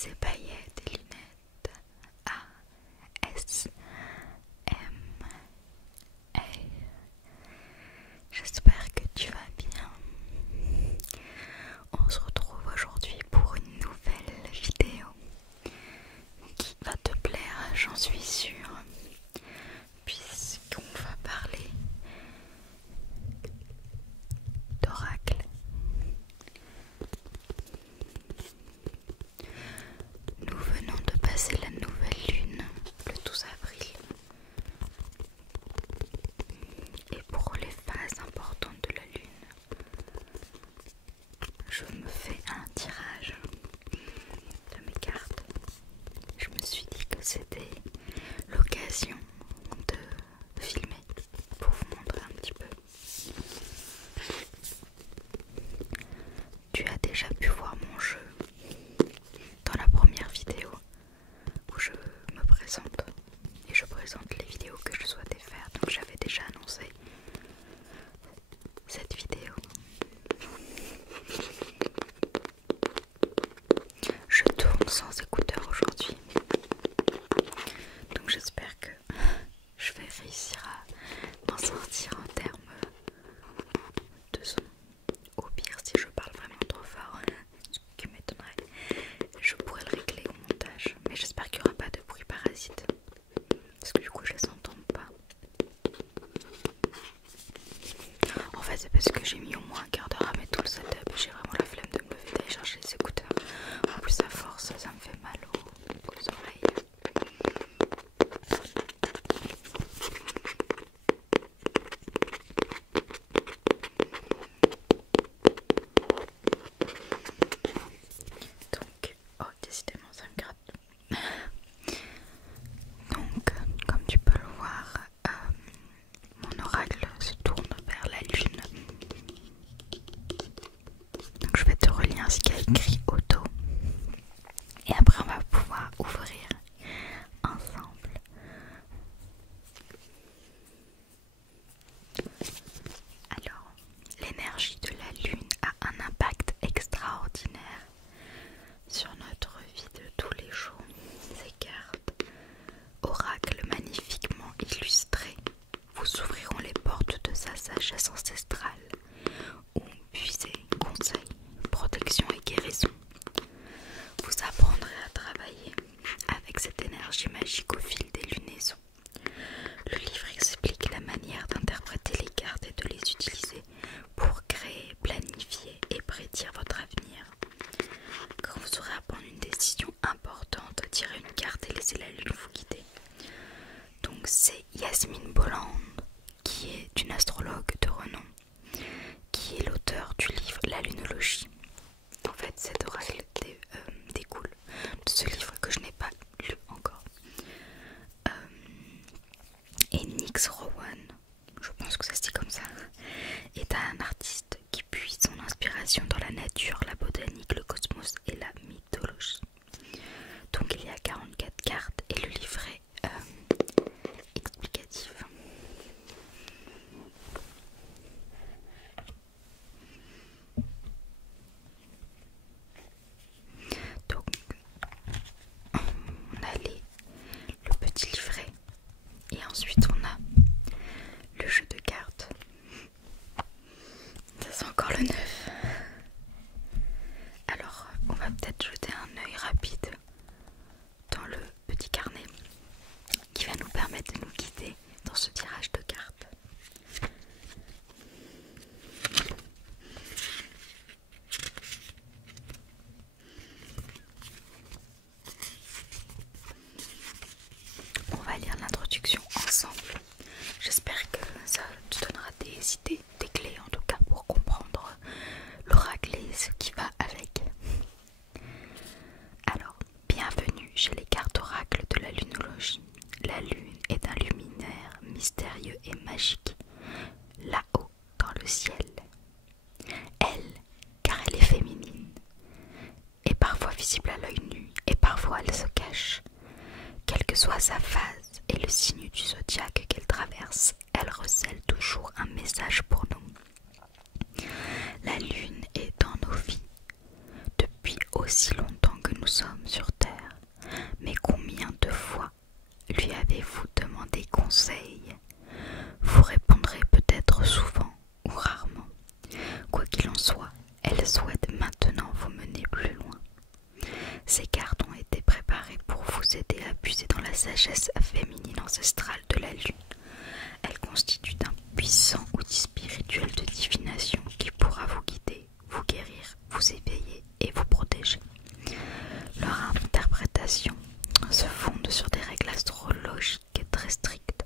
ces paillettes et lunettes ASMR. J'espère que tu vas bien. On se retrouve aujourd'hui pour une nouvelle vidéo qui va te plaire, j'en suis sûre, puisqu'on va parler d'oracle. Nous venons de passer la nouvelle lune le 12 avril. Et pour les phases importantes de la lune, je me fais un tirage de mes cartes. Je me suis dit que c'était l'occasion de filmer pour vous montrer un petit peu. Tu as déjà pu voir mon jeu dans la première vidéo où je me présente et je présente les vidéos que je souhaitais faire. Donc j'avais déjà annoncé cette vidéo. Je tourne sans écouteurs aujourd'hui, donc j'espère que je vais réussir à m'en sortir en termes de son. Au pire, si je parle vraiment trop fort, ce qui m'étonnerait, je pourrais le régler au montage. Mais j'espère qu'il n'y aura pas de bruit parasite, parce que du coup je les entends pas. En fait, c'est parce que j'ai mis au moins un quart d'heure à mettre tout le setup. J'ai vraiment la flemme de me lever d'aller chercher les écouteurs. En plus, à force, ça me fait mal aux oreilles. Donc, oh, décidément, ça me gratte. Donc, comme tu peux le voir, mon oracle se tourne vers la lune. Donc je vais te relire ce qu'il y a écrit au dos. Et après on va pouvoir ouvrir ensemble. Alors, l'énergie de la lune a un impact extraordinaire sur notre vie de tous les jours. Ces cartes, oracles magnifiquement illustrés, vous ouvriront les portes de sa sagesse ancestrale, où puiser conseils, protection et guérison. Vous apprendrez à travailler avec cette énergie magique au fil des lunaisons. Le livre explique la manière d'interpréter les cartes et de les utiliser pour créer, planifier et prédire votre avenir. Quand vous aurez à prendre une décision importante, tirez une carte et laissez la lune vous guider. Donc c'est Yasmine Bolland, qui est une astrologue de renom, qui est l'auteur du livre La Lunologie. En fait, cet oracle découle de ce livre que je n'ai pas lu encore. Et Nyx Rowan, je pense que ça se dit comme ça, est un artiste qui puise son inspiration dans la nature, la botanique, le cosmos et la mythologie. Donc il y a 44 cartes et le livret explicatif. Donc on a le petit livret et ensuite on a le jeu de cartes. Ça c'est encore le neuf. Alors on va peut-être jeter un œil rapide dans le petit carnet qui va nous permettre de nous guider dans ce tirage de cartes. On va lire l'introduction ensemble. J'espère que ça te donnera des idées, des clés en tout cas pour comprendre l'oracle et ce qui va avec. Alors, bienvenue chez les cartes oracles de la lunologie. La lune est un luminaire mystérieux et magique, là-haut dans le ciel. Elle, car elle est féminine, est parfois visible à l'œil nu et parfois elle se cache. Quelle que soit sa phase et le signe du zodiaque qu'elle traverse, elle recèle toujours un message pour nous. La lune est dans nos vies depuis aussi longtemps que nous sommes sur vous aider à puiser dans la sagesse féminine ancestrale de la lune. Elle constitue un puissant outil spirituel de divination qui pourra vous guider, vous guérir, vous éveiller et vous protéger. Leur interprétation se fonde sur des règles astrologiques très strictes,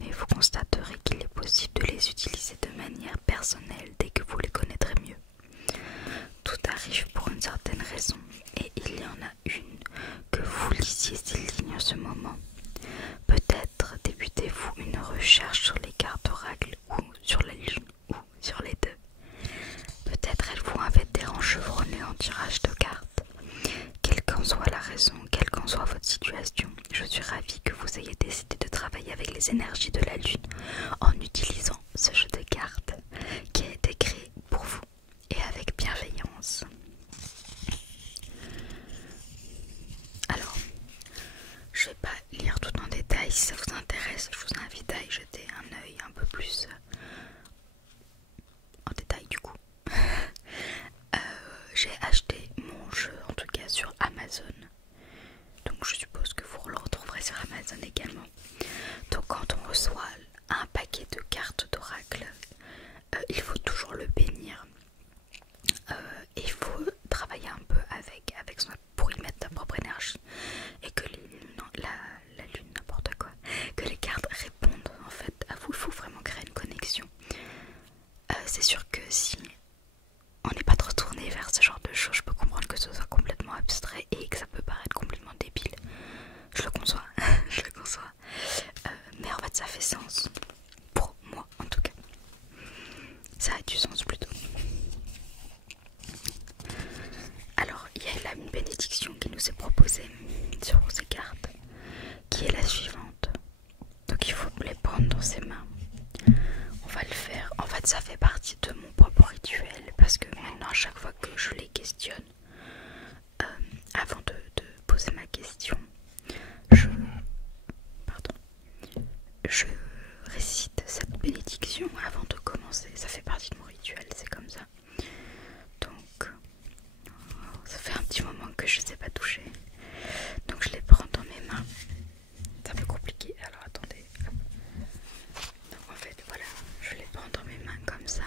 mais vous constaterez qu'il est possible de les utiliser de manière personnelle dès que vous les connaîtrez mieux. Tout arrive pour une certaine raison, et il y en a une que vous lisiez ces lignes en ce moment. Peut-être débutez-vous une recherche sur les cartes oracles ou sur la lune ou sur les deux. Peut-être elles-vous inviter en chevronné en tirage de cartes. Quelle qu'en soit la raison, quelle qu'en soit votre situation, je suis ravie que vous ayez décidé de travailler avec les énergies de la lune en utilisant ce jeu de cartes qui a été créé pour vous et avec bienveillance. Alors, je vais pas lire tout en détail. Si ça vous intéresse, je vous invite à y jeter un œil un peu plus en détail du coup. J'ai acheté mon jeu en tout cas sur Amazon, donc je suppose que vous le retrouverez sur Amazon également. Donc quand on reçoit un paquet de cartes d'oracle, il faut toujours le bénir. Et il faut travailler un peu avec son, pour y mettre ta propre énergie et que la lune, n'importe quoi, que les cartes répondent en fait à vous. Il faut vraiment créer une connexion. C'est sûr que si on n'est pas trop tourné vers ce genre de choses, je peux comprendre que ce soit complètement abstrait et que ça peut paraître complètement débile. Je le conçois, je le conçois. Mais en fait ça fait sens, pour moi en tout cas. Ça a du sens plutôt. Alors il y a là une bénédiction qui nous est proposée sur ces cartes, qui est la suivante. Donc il faut les prendre dans ses mains. On va le faire. En fait ça fait partie de mon propre rituel, parce que maintenant à chaque fois que je les questionne, avant de poser ma question, je récite cette bénédiction avant de commencer. Ça fait partie de mon rituel, c'est comme ça. Donc ça fait un petit moment que je ne sais pas toucher, donc je les prends dans mes mains. C'est un peu compliqué, alors attendez. Donc en fait voilà, je les prends dans mes mains comme ça,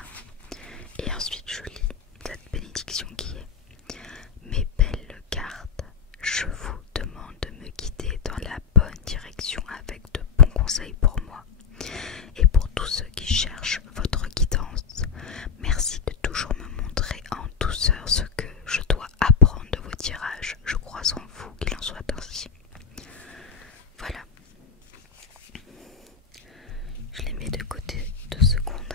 et ensuite je lis cette bénédiction qui est: mes belles cartes, je vous demande de me guider dans la bonne direction avec de bons conseils pour moi et pour tous ceux qui cherchent votre guidance. Merci de toujours me montrer en douceur ce que je dois apprendre de vos tirages. Je crois en vous, qu'il en soit ainsi. Voilà. Je les mets de côté 2 secondes.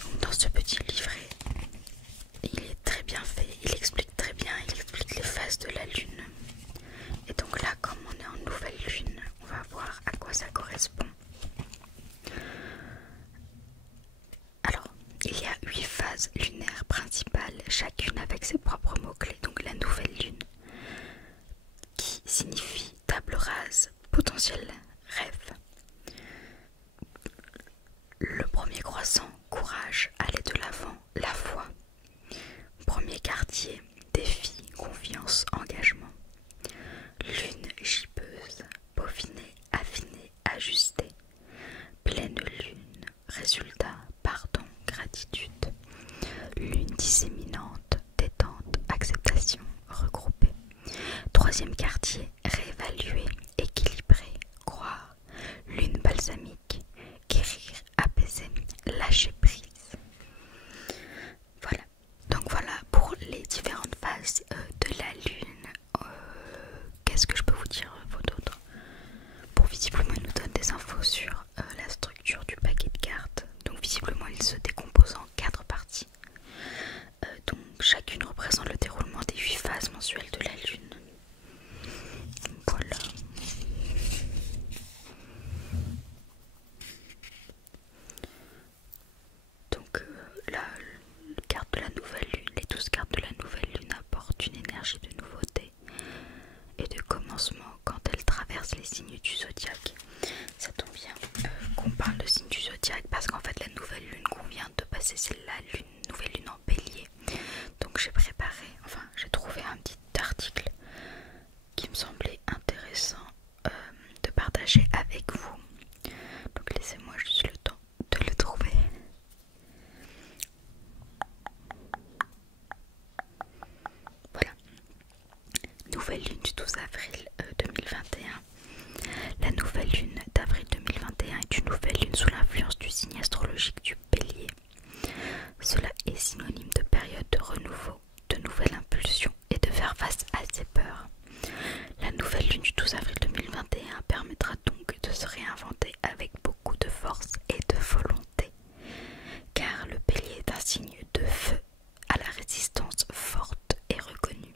Donc dans ce petit livret, il est très bien fait, il explique très bien, il explique les phases de la lune. Et donc là, comme on est en nouvelle lune, on va voir à quoi ça correspond. Alors, il y a 8 phases lunaires principales, chacune avec ses propres mots-clés. Donc la nouvelle lune, qui signifie table rase, potentiel rêve. Le premier croissant, courage, aller de l'avant, la foi. Premier quartier, défi, confiance, engagement. Lune gibbeuse, peaufiner, affiner, ajuster. Pleine lune, résultat, pardon, gratitude. Lune disséminante, détente, acceptation, regroupée. Troisième quartier, réévaluer, équilibrer, croire. Lune balsamique, guérir, apaiser, lâcher prise. Voilà. Donc voilà pour les différentes phases de la lune. Qu'est-ce que je peux vous dire d'autre? Bon, visiblement il nous donne des infos sur la structure du paquet de cartes. Donc visiblement il se décompose en 4 parties. Donc chacune représente le déroulement des 8 phases mensuelles de la lune. Voilà. 2021. La nouvelle lune d'avril 2021 est une nouvelle lune sous l'influence du signe astrologique du Bélier. Cela est synonyme de période de renouveau, de nouvelles impulsions et de faire face à ses peurs. La nouvelle lune du 12 avril 2021 permettra donc de se réinventer avec beaucoup de force et de volonté, car le Bélier est un signe de feu à la résistance forte et reconnue,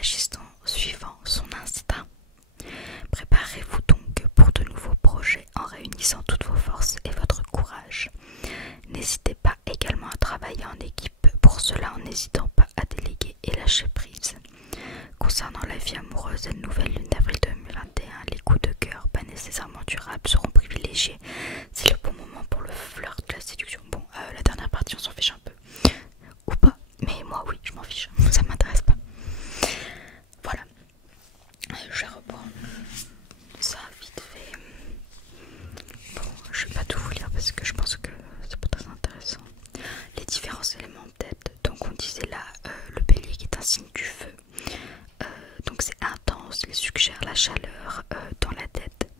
agissant suivant son instinct. Préparez-vous donc pour de nouveaux projets en réunissant toutes vos forces et votre courage. N'hésitez pas également à travailler en équipe, pour cela en n'hésitant pas à déléguer et lâcher prise. Concernant la vie amoureuse, cette nouvelle lune d'avril 2021, les coups de cœur, pas nécessairement durables, seront privilégiés. C'est le bon moment pour le flirt, la séduction. Bon, la dernière partie, on s'en fiche un peu. Ou pas, mais moi oui, je m'en fiche, ça m'intéresse pas. Voilà, je vais reprendre ça vite fait. Bon, je vais pas tout vous lire parce que je pense que c'est pas très intéressant. Les différents éléments de tête, donc on disait là, le Bélier qui est un signe du feu. Donc c'est intense, il suggère la chaleur dans la tête.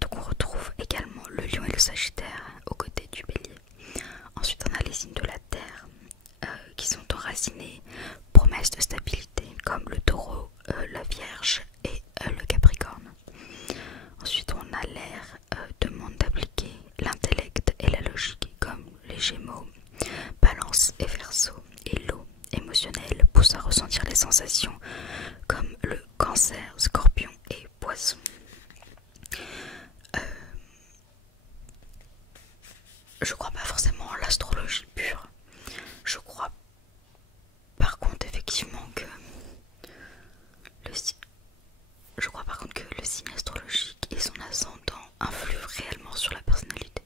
Donc on retrouve également le Lion et le Sagittaire aux côtés du Bélier. Ensuite on a les signes de la Terre qui sont enracinés, promesses de stabilité comme le Taureau, la Vierge et le Capricorne. Ensuite on a l'air, demande d'appliquer l'intellect et la logique comme les Gémeaux, Balance et Verseau. Et l'eau émotionnelle pousse à ressentir les sensations comme le Cancer, Scorpion et Poisson. Je crois pas forcément en l'astrologie pure. Je crois par contre effectivement que le signe astrologique et son ascendant influent réellement sur la personnalité.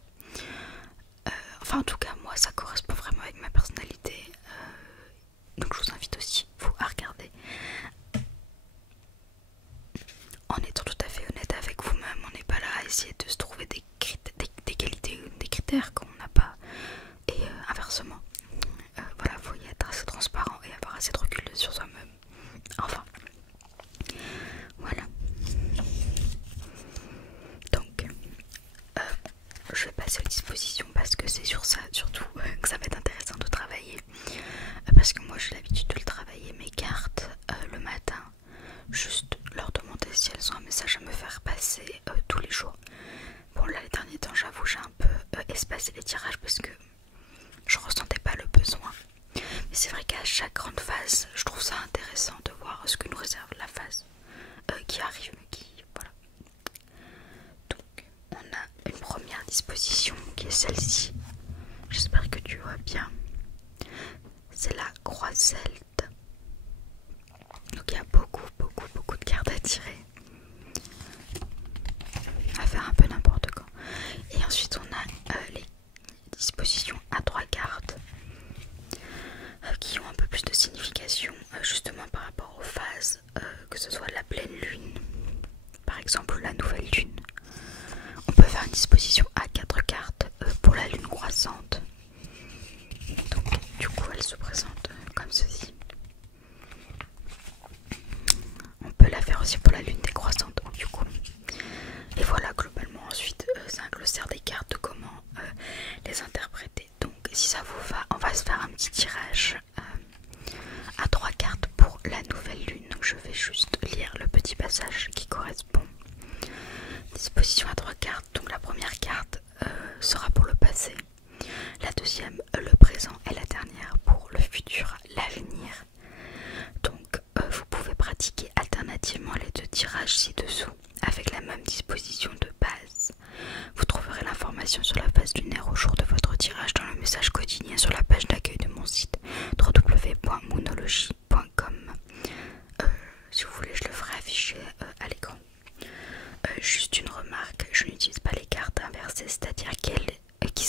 Enfin en tout cas moi ça correspond vraiment avec ma personnalité. Donc je vous invite aussi vous à regarder. En étant tout à fait honnête avec vous-même, on n'est pas là à essayer de se trouver des qualités ou des critères qu'on n'a pas. Et inversement, voilà, faut y être assez transparent et avoir assez de recul sur soi-même. Enfin, voilà. Donc, je vais passer aux dispositions parce que c'est sur ça surtout que ça va être intéressant de travailler. Parce que moi j'ai l'habitude de le travailler mes cartes le matin, juste leur demander si elles ont un message à me faire passer tous les jours. Bon là les derniers temps j'avoue j'ai un peu espacé les tirages parce que je ressentais pas le besoin. Mais c'est vrai qu'à chaque grande phase je trouve ça intéressant de voir ce que nous réserve la phase qui arrive, voilà. Donc on a une première disposition qui est celle-ci. J'espère que tu vois bien. C'est la Croix-Celte. Donc il y a beaucoup de cartes à tirer, à faire un peu n'importe quoi. Et ensuite on a les dispositions à 3 cartes qui ont un peu plus de signification justement par rapport aux phases, que ce soit la pleine lune, par exemple la nouvelle lune. On peut faire une disposition à 4 cartes pour la lune croissante. Donc du coup elle se présente comme ceci. On peut la faire aussi pour la lune décroissante du coup. Et voilà, globalement ensuite c'est un glossaire des cartes de comment les interpréter. Donc si ça vous va, on va se faire un petit tirage à 3 cartes pour la nouvelle lune. Donc je vais juste lire le petit passage qui correspond. Disposition à 3 cartes. Donc la première carte sera pour le passé, la deuxième le présent et la dernière pour le futur, l'avenir. Donc vous pouvez pratiquer alternativement les 2 tirages ci-dessous avec la même disposition de base. Vous trouverez l'information sur la phase lunaire au jour de votre tirage dans le message quotidien sur la page d'accueil de mon site www.moonologie.com. Si vous voulez je le ferai afficher à l'écran. Juste une remarque, je n'utilise pas les cartes inversées, c'est-à-dire qui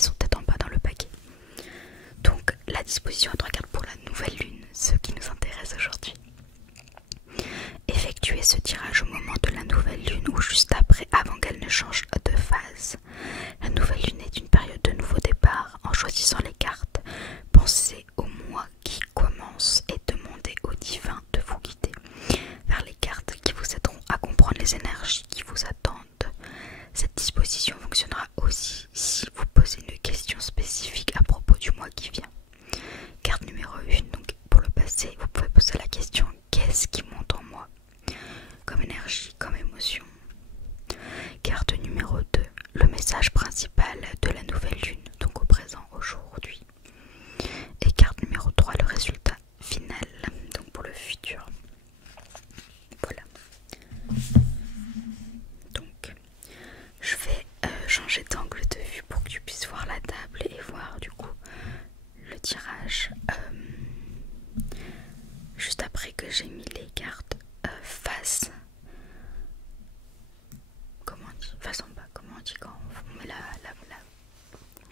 sont tête en bas dans le paquet. Donc la disposition à 3 cartes pour la nouvelle lune, ce qui nous intéresse aujourd'hui. Effectuez ce tirage au moment de la nouvelle lune ou juste après, avant qu'elle ne change de phase. La nouvelle lune est une période de nouveau départ. En choisissant les cartes, pensez au mois qui commence et demandez au divin de vous guider vers les cartes qui vous aideront les énergies qui vous attendent. Cette disposition fonctionnera aussi si vous posez une question spécifique à propos du mois qui vient. Carte numéro 1, donc pour le passé, vous pouvez poser la question qu'est-ce qui monte en moi, comme énergie, comme émotion. Carte numéro 2, le message principal de la nouvelle lune, donc au présent, aujourd'hui. Et carte numéro 3, le résultat final, donc pour le futur. Voilà. Donc, je vais changer d'angle de vue pour que tu puisses voir la table et voir du coup le tirage. Juste après que j'ai mis les cartes face. Comment on dit? Face en bas. Comment on dit quand on met la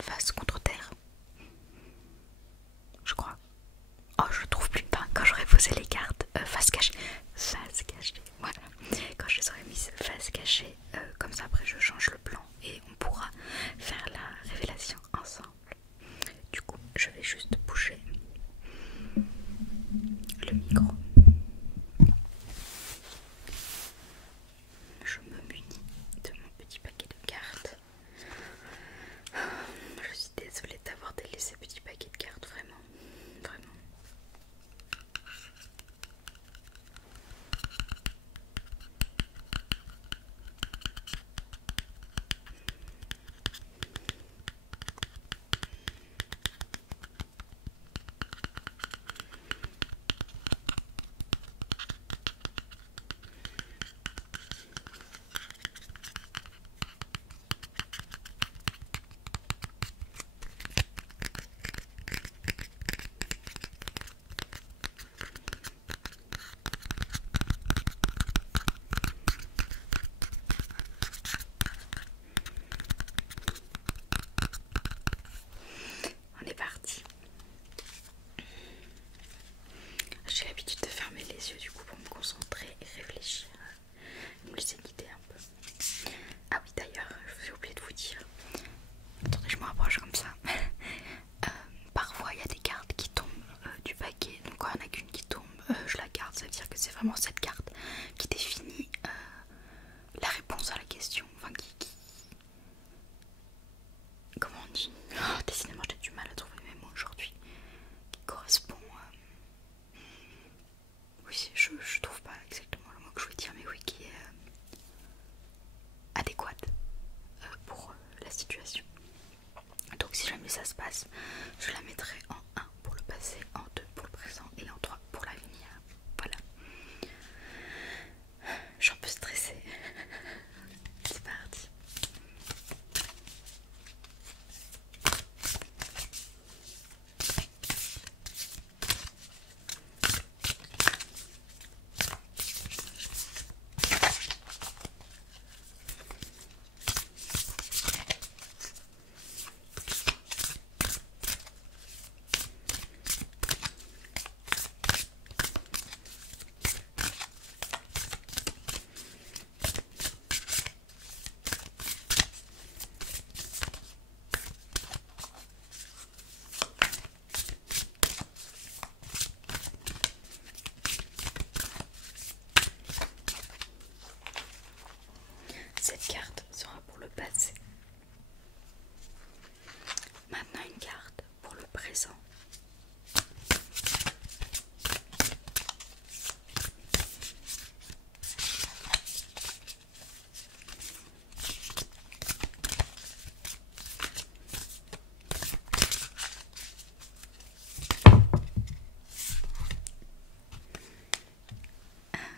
face contre terre? Je crois. Oh, je trouve plus. Enfin, quand j'aurais posé les cartes face cachée. Face cachée. Voilà. Quand je les aurais mises face cachée, comme ça après je change le plan et on pourra faire la révélation ensemble. Du coup, je vais juste bouger le micro. Je me munis de mon petit paquet de cartes. Je suis désolée d'avoir délaissé ce petit paquet de cartes, vraiment, vraiment. On est parti. J'ai l'habitude de fermer les yeux du coup pour me concentrer et réfléchir, me laisser guider un peu. Ah oui, d'ailleurs, j'ai oublié de vous dire. Attendez, je me rapproche comme ça. Parfois il y a des cartes qui tombent du paquet, donc quand il n'y en a qu'une qui tombe, je la garde. Ça veut dire que c'est vraiment cette carte qui définit la réponse à la question. Enfin, comment on dit? Oh, décidément, j'ai du mal à trouver mes mots aujourd'hui. Qui correspond. Oui, je trouve pas exactement le mot que je voulais dire, mais oui, qui est adéquate pour la situation. Donc si jamais ça se passe, je la mettrai en 1 pour le passé, en 2 pour le présent et en 3 pour l'avenir. Voilà. Je suis un peu stressée. C'est parti. Cette carte sera pour le passé. Maintenant une carte pour le présent.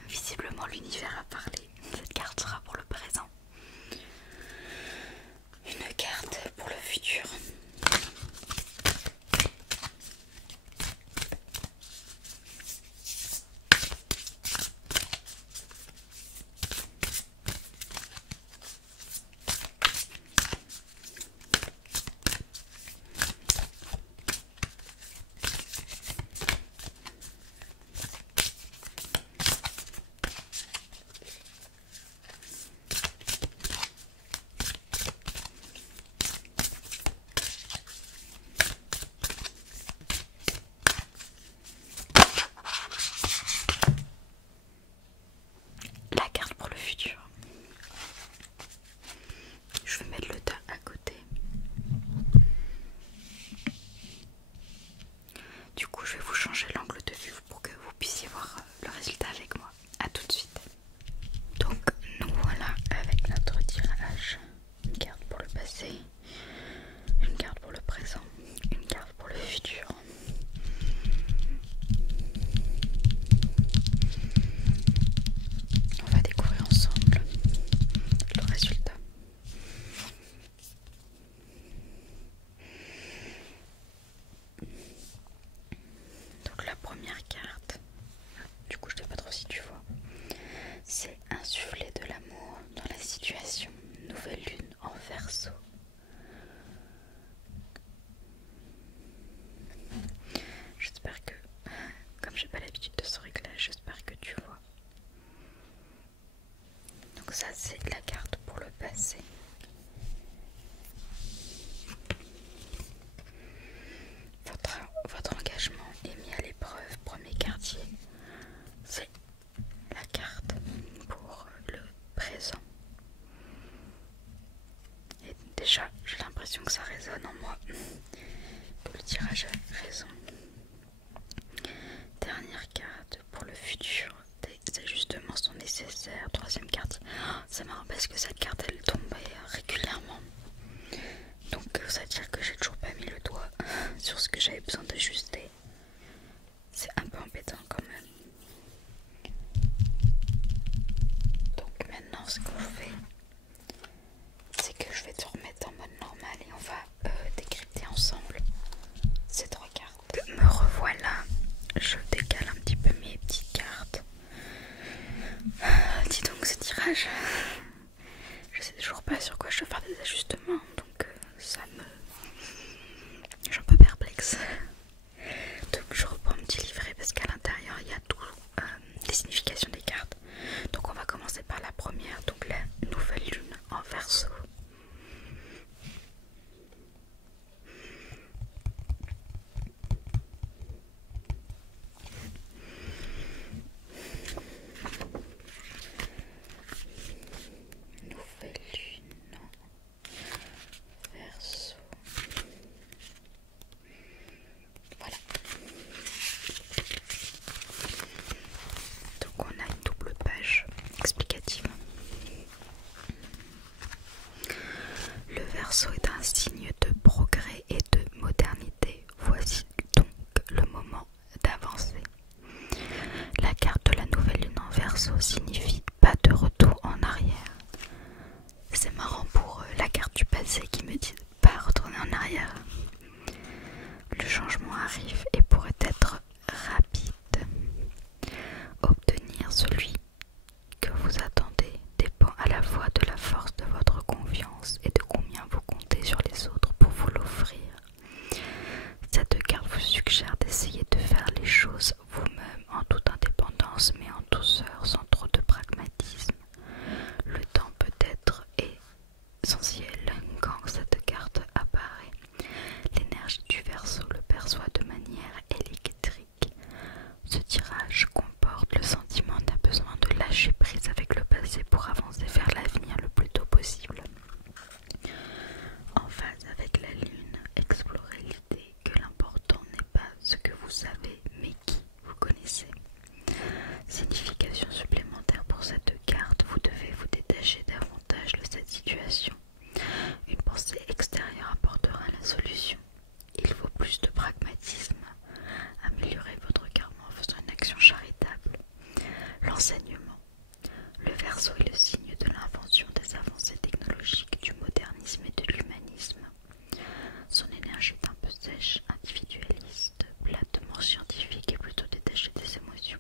Visiblement l'univers a parlé. Cette carte sera pour le présent. Une carte pour le futur. c'est insuffler de l'amour dans la situation. Nouvelle lune en Verseau. J'espère que, comme j'ai pas l'habitude de ce réglage, j'espère que tu vois. Donc ça c'est la carte pour le passé. Votre engagement est mis à l'épreuve. Premier quartier, c'est la carte pour le présent. Et déjà, j'ai l'impression que ça résonne en moi, que le tirage a raison. Dernière carte pour le futur. Des ajustements sont nécessaires. Troisième carte. C'est marrant parce que cette carte elle tombe régulièrement. Donc ça veut dire que j'ai toujours pas mis le doigt sur ce que j'avais besoin d'ajuster. C'est un peu embêtant quand même. Donc maintenant ce qu'on fait, c'est que je vais te remettre en mode normal et on va décrypter ensemble ces trois cartes. Me revoilà. Je décale un petit peu mes petites cartes. Dis donc ce tirage, je sais toujours pas sur quoi je dois faire des ajustements, donc ça me... je suis un peu perplexe. Donc je reprends mon petit livret parce qu'à l'intérieur il y a tout les significations des cartes. Donc on va commencer par la première, donc la nouvelle lune en Verseau. Nouvelle lune en Verseau. Voilà. Donc on a une double page explicative. Le Verseau est un signe de progrès et de modernité. Voici donc le moment d'avancer. La carte de la nouvelle lune en Verseau signifie pas de retour en arrière. C'est marrant pour la carte du passé qui me dit pas retourner en arrière. Le changement arrive et pourrait être rapide. Obtenir celui que vous attendez dépend à la fois de la force de votre confiance et de combien vous comptez sur les autres pour vous l'offrir. Cette carte vous suggère d'essayer de faire les choses vous-même en toute indépendance mais en douceur, sans trop de pragmatisme. Le temps peut être essentiel quand cette carte apparaît. L'énergie du Verseau le perçoit de manière électrique. Ce tirage comporte le sentiment d'un besoin de lâcher prise avec le passé pour avancer vers l'avenir le plus tôt possible. En phase avec la lune, explorez l'idée que l'important n'est pas ce que vous savez, mais qui vous connaissez. Signification supplémentaire pour cette carte, vous devez vous détacher davantage de cette situation. Une pensée extérieure apportera la solution. Il faut plus de pragmatisme. Améliorez votre karma en faisant une action charitable. L'enseignement. Le Verseau est le signe de l'invention des avancées technologiques, du modernisme et de l'humanisme. Son énergie est un peu sèche, individualiste, platement scientifique et plutôt détachée des émotions.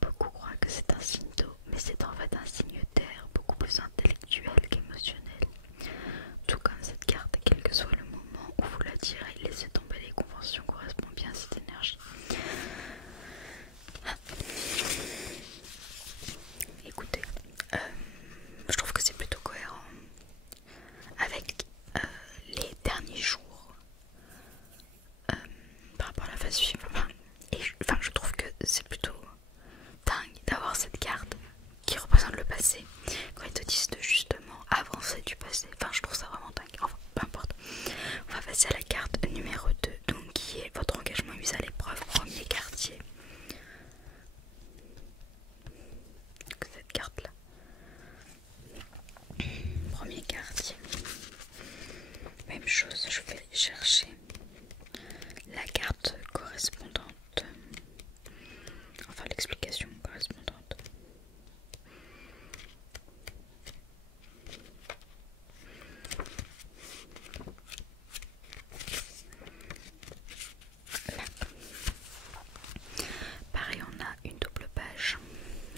Beaucoup croient que c'est un signe d'eau, mais c'est en fait un signe d'air, beaucoup plus intellectuel qu'émotionnel. Tout comme cette carte, quel que soit le moment où vous la tirez, laissez tomber les conventions correspondent bien à cette énergie. Écoutez, je trouve que c'est plutôt cohérent avec les derniers jours par rapport à la phase suivante. Je trouve que c'est plutôt dingue d'avoir cette carte qui représente le passé quand ils te disent de justement avancer du passé. Enfin, je trouve ça vraiment dingue. Enfin, peu importe. On va passer à la carte numéro 2, donc qui est votre engagement mis à l'épreuve, premier quartier. Donc cette carte là. Premier quartier. Même chose, je vais chercher la carte correspondante. Enfin l'explication correspondante. Là. Pareil, on a une double page.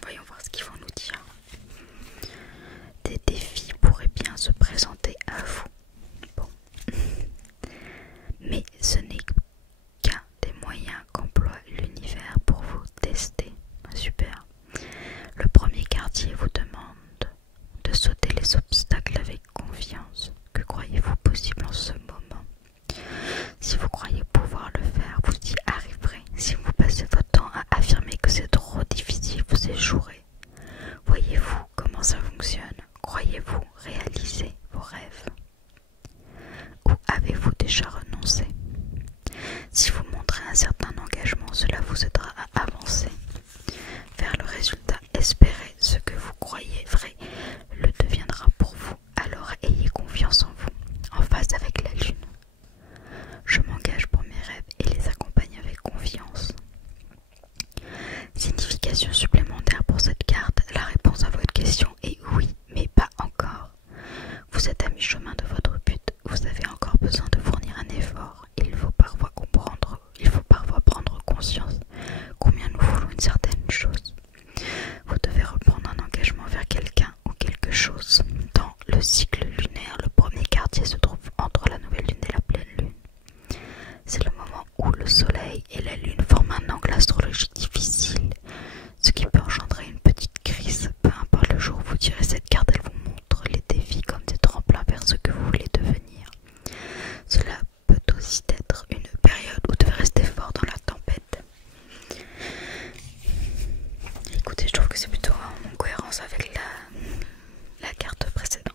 Voyons voir ce qu'ils vont nous dire. comment ça fonctionne? Croyez-vous réaliser vos rêves? Ou avez-vous déjà renoncé? Si vous montrez un certain engagement, cela vous aidera à avancer vers le résultat espéré. Ce que vous croyez vrai le deviendra pour vous. Alors ayez confiance en vous, en phase avec la lune. Je m'engage pour mes rêves et les accompagne avec confiance. Signification supplémentaire pour cette carte, la réponse à votre question est oui, mais pas encore. Vous êtes à mi-chemin de votre but, vous avez encore besoin de fournir un effort. Il faut parfois prendre conscience combien nous voulons une certaine chose. Vous devez reprendre un engagement vers quelqu'un ou quelque chose. Dans le cycle lunaire, le premier quartier se trouve entre la nouvelle lune et la pleine lune. C'est le moment où le soleil et la lune forment un angle astrologique difficile, ce qui peut engendrer une petite crise. Peu importe le jour où vous tirez cette carte, elle vous montre les défis comme des tremplins vers ce que vous voulez devenir. Cela peut aussi être une période où vous devez rester fort dans la tempête. Écoutez, je trouve que c'est plutôt en cohérence avec la carte précédente.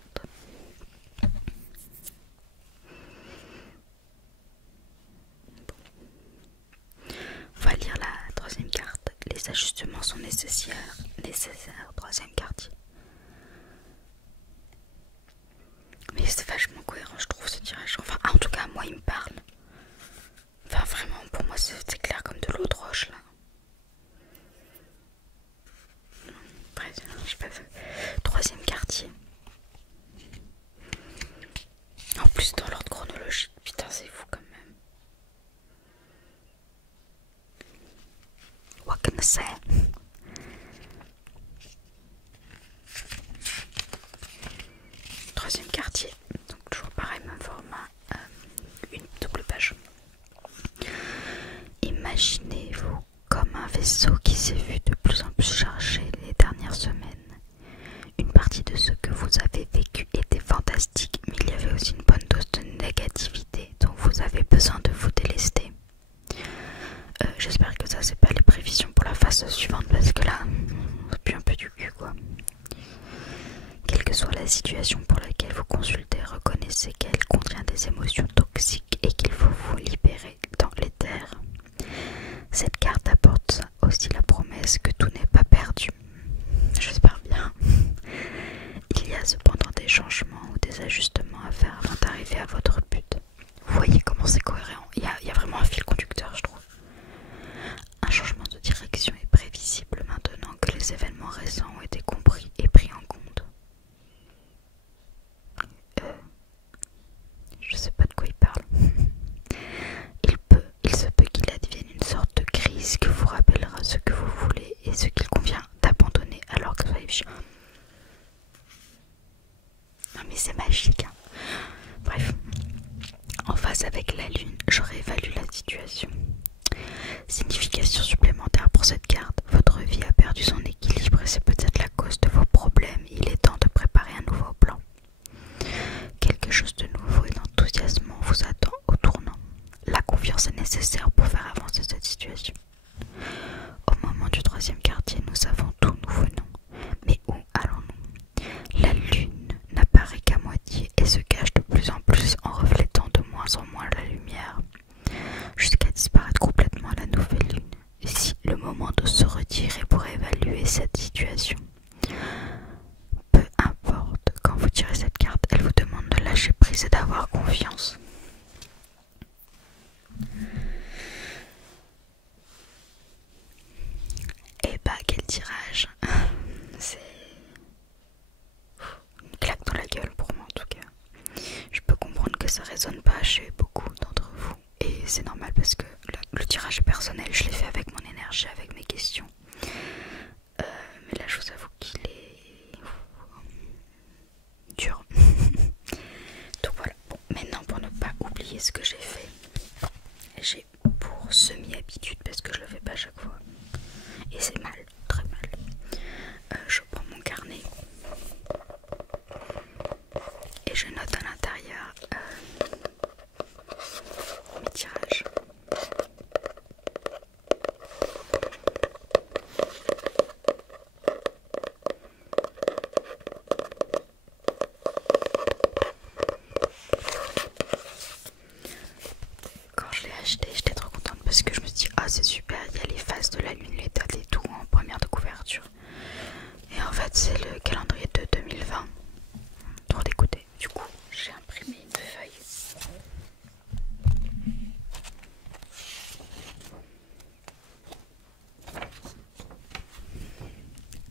On va lire la troisième carte. Les ajustements sont nécessaires. Troisième quartier. Mais c'est vachement cohérent, je trouve, ce tirage. Enfin, en tout cas, moi, il me parle. Enfin, vraiment, pour moi, c'est clair comme de l'eau de roche, là. Bref, je sais pas. Troisième quartier. En plus, dans l'ordre chronologique. Putain, c'est fou quand même. What can I say? Troisième quartier. Donc, toujours pareil, même format. Une double page. Imaginez-vous comme un vaisseau qui s'est vu de plus en plus chargé les dernières semaines. Une partie de ce que vous avez vécu était fantastique, mais il y avait aussi une bonne dose de négativité dont vous avez besoin de vous délester. J'espère que ça c'est pas les prévisions pour la phase suivante parce que là, c'est plus un peu du cul quoi. Quelle que soit la situation pour laquelle vous consultez, reconnaissez qu'elle contient des émotions toxiques et qu'il faut vous libérer dans l'éther. Cette carte apporte aussi la promesse que tout n'est pas perdu. J'espère bien. Il y a cependant des changements ou des ajustements à faire avant d'arriver à votre but. Vous voyez comment c'est cohérent. Il y a vraiment un fil conducteur, je trouve. Un changement de direction est prévisible maintenant que les événements récents ont été compris et pris en compte. Je sais pas de quoi il parle. Il se peut qu'il advienne une sorte de crise que vous rappellera ce que vous voulez et ce qu'il convient d'abandonner alors que soyez vigilant. Non mais c'est magique hein. Bref, en phase avec la lune, je réévalue la situation. Signification supplémentaire pour cette carte, votre vie a perdu son équilibre et c'est peut-être la cause de vos problèmes. Il est temps de préparer un nouveau plan. Quelque chose de nouveau et d'enthousiasmant vous attend au tournant. La confiance est nécessaire pour faire avancer cette situation. Au moment du troisième quartier, nous savons d'où nous venons. Mais où allons-nous? La lune n'apparaît qu'à moitié et se cache de plus en plus en reflétant de moins en moins la lumière, jusqu'à disparaître complètement à la nouvelle lune. Si le moment de se retirer pour évaluer cette situation. Peu importe, quand vous tirez cette carte, elle vous demande de lâcher prise et d'avoir confiance. Et bah quel tirage. C'est une claque dans la gueule pour moi en tout cas. Je peux comprendre que ça résonne pas chez beaucoup d'entre vous. Et c'est normal parce que le tirage est personnel, je l'ai fait avec mon énergie, avec mes questions. Mais là je vous avoue qu'il est dur. Donc voilà, bon, maintenant pour ne pas oublier ce que j'ai fait, j'ai pour semi-habitude parce que je le fais pas à chaque fois. Et c'est mal, très mal. Je prends mon carnet et je note à l'intérieur mes tirages. c'est le calendrier de 2020. Trop dégoûté. Du coup, j'ai imprimé une feuille.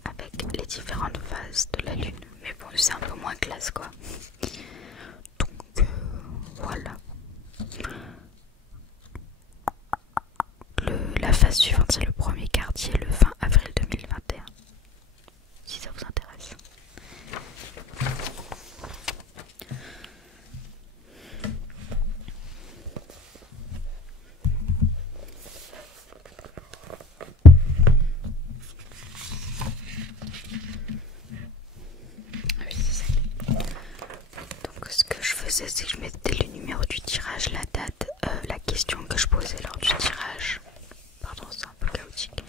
Avec les différentes phases de la lune. Mais bon, c'est un peu moins classe quoi. Donc voilà. La phase suivante, c'est le premier quartier, le 20 avril 2021. Si ça vous intéresse. Ah oui, c'est ça. Donc ce que je faisais, c'est que je mettais le numéro du tirage, la date, la question que je posais lors du tirage. Pardon, c'est un peu chaotique.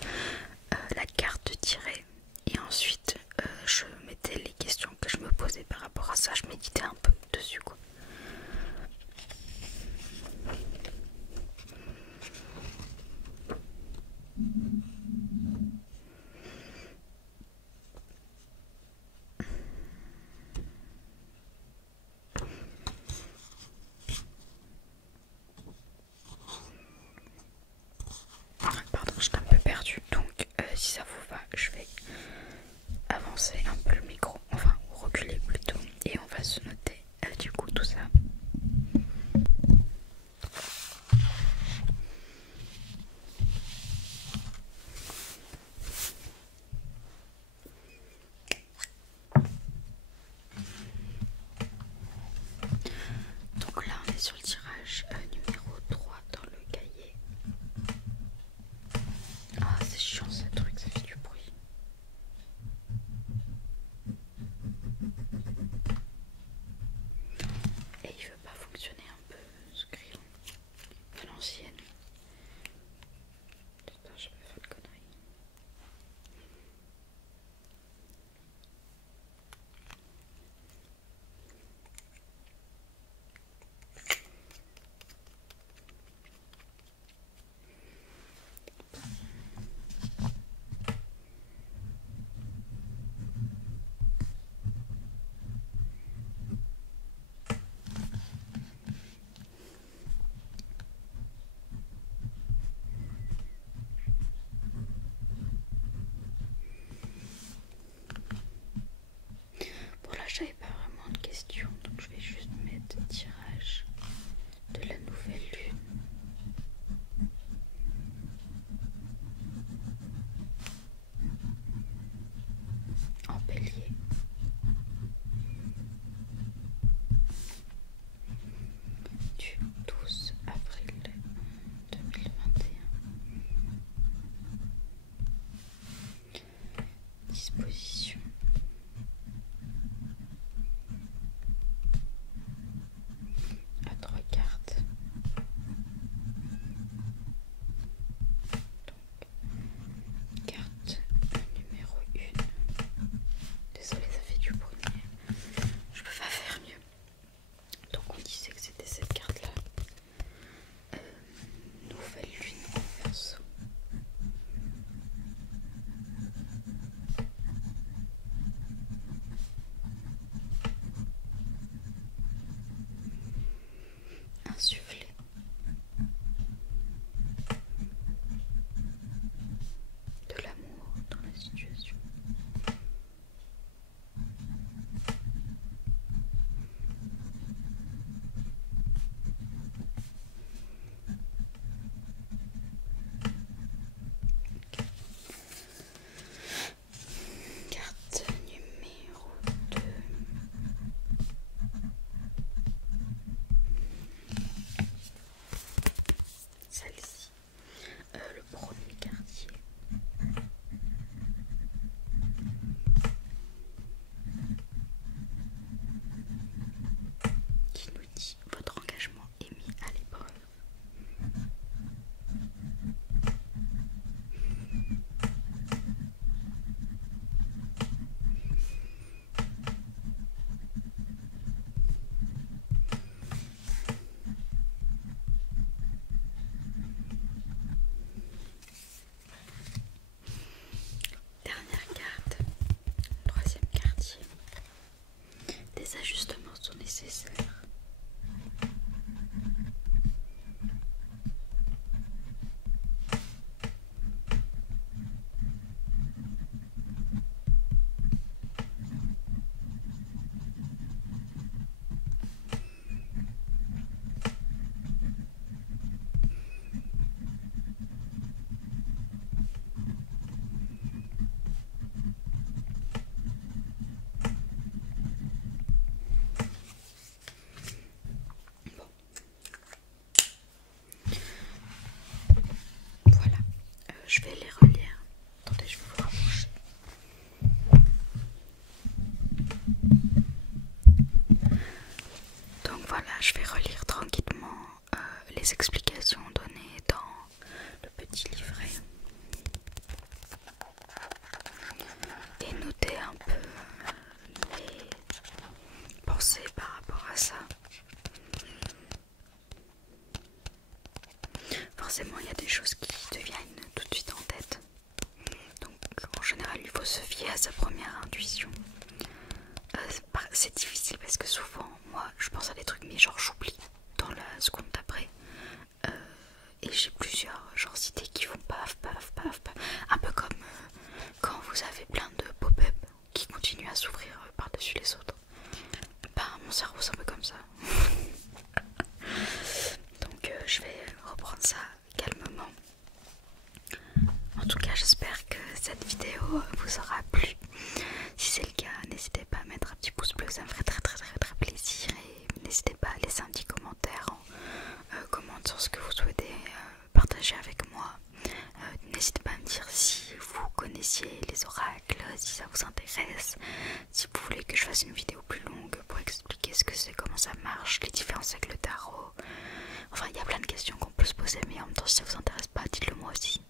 La carte tirée. Et ensuite, je mettais les questions que je me posais par rapport à ça. Je méditais un peu dessus quoi. Pardon, je suis un peu perdue. Donc, si ça vous va, je vais avancer un peu le micro. Enfin, reculer plutôt. Et on va se noter du coup tout ça. Donc là, on est sur le tirage numéro 3 dans le cahier. Ah, c'est chiant ce truc, ça fait du bruit. je vais relire tranquillement les explications données dans le petit livret et noter un peu mes pensées par rapport à ça. Forcément, il y a des choses qui te viennent tout de suite en tête. Donc, en général, il faut se fier à sa première intuition. C'est difficile parce que souvent, moi, je pense à des trucs, mais genre j'oublie dans la seconde d'après. Et j'ai plusieurs idées qui font paf, paf, paf, paf. Un peu comme quand vous avez plein de pop-up qui continuent à s'ouvrir par-dessus les autres. Mon cerveau, c'est un peu comme ça. Donc, je vais reprendre ça calmement. En tout cas, j'espère que cette vidéo vous aura plu. Si c'est le cas, n'hésitez pas à mettre un petit pouce bleu, ça me ferait très très très très plaisir. Et n'hésitez pas à laisser un petit commentaire en commentant ce que vous souhaitez partager avec moi. N'hésitez pas à me dire si vous connaissiez les oracles, si ça vous intéresse, si vous voulez que je fasse une vidéo plus longue pour expliquer ce que c'est, comment ça marche, les différences avec le tarot. Enfin, il y a plein de questions qu'on peut se poser, mais en même temps, si ça vous intéresse pas, dites-le moi aussi.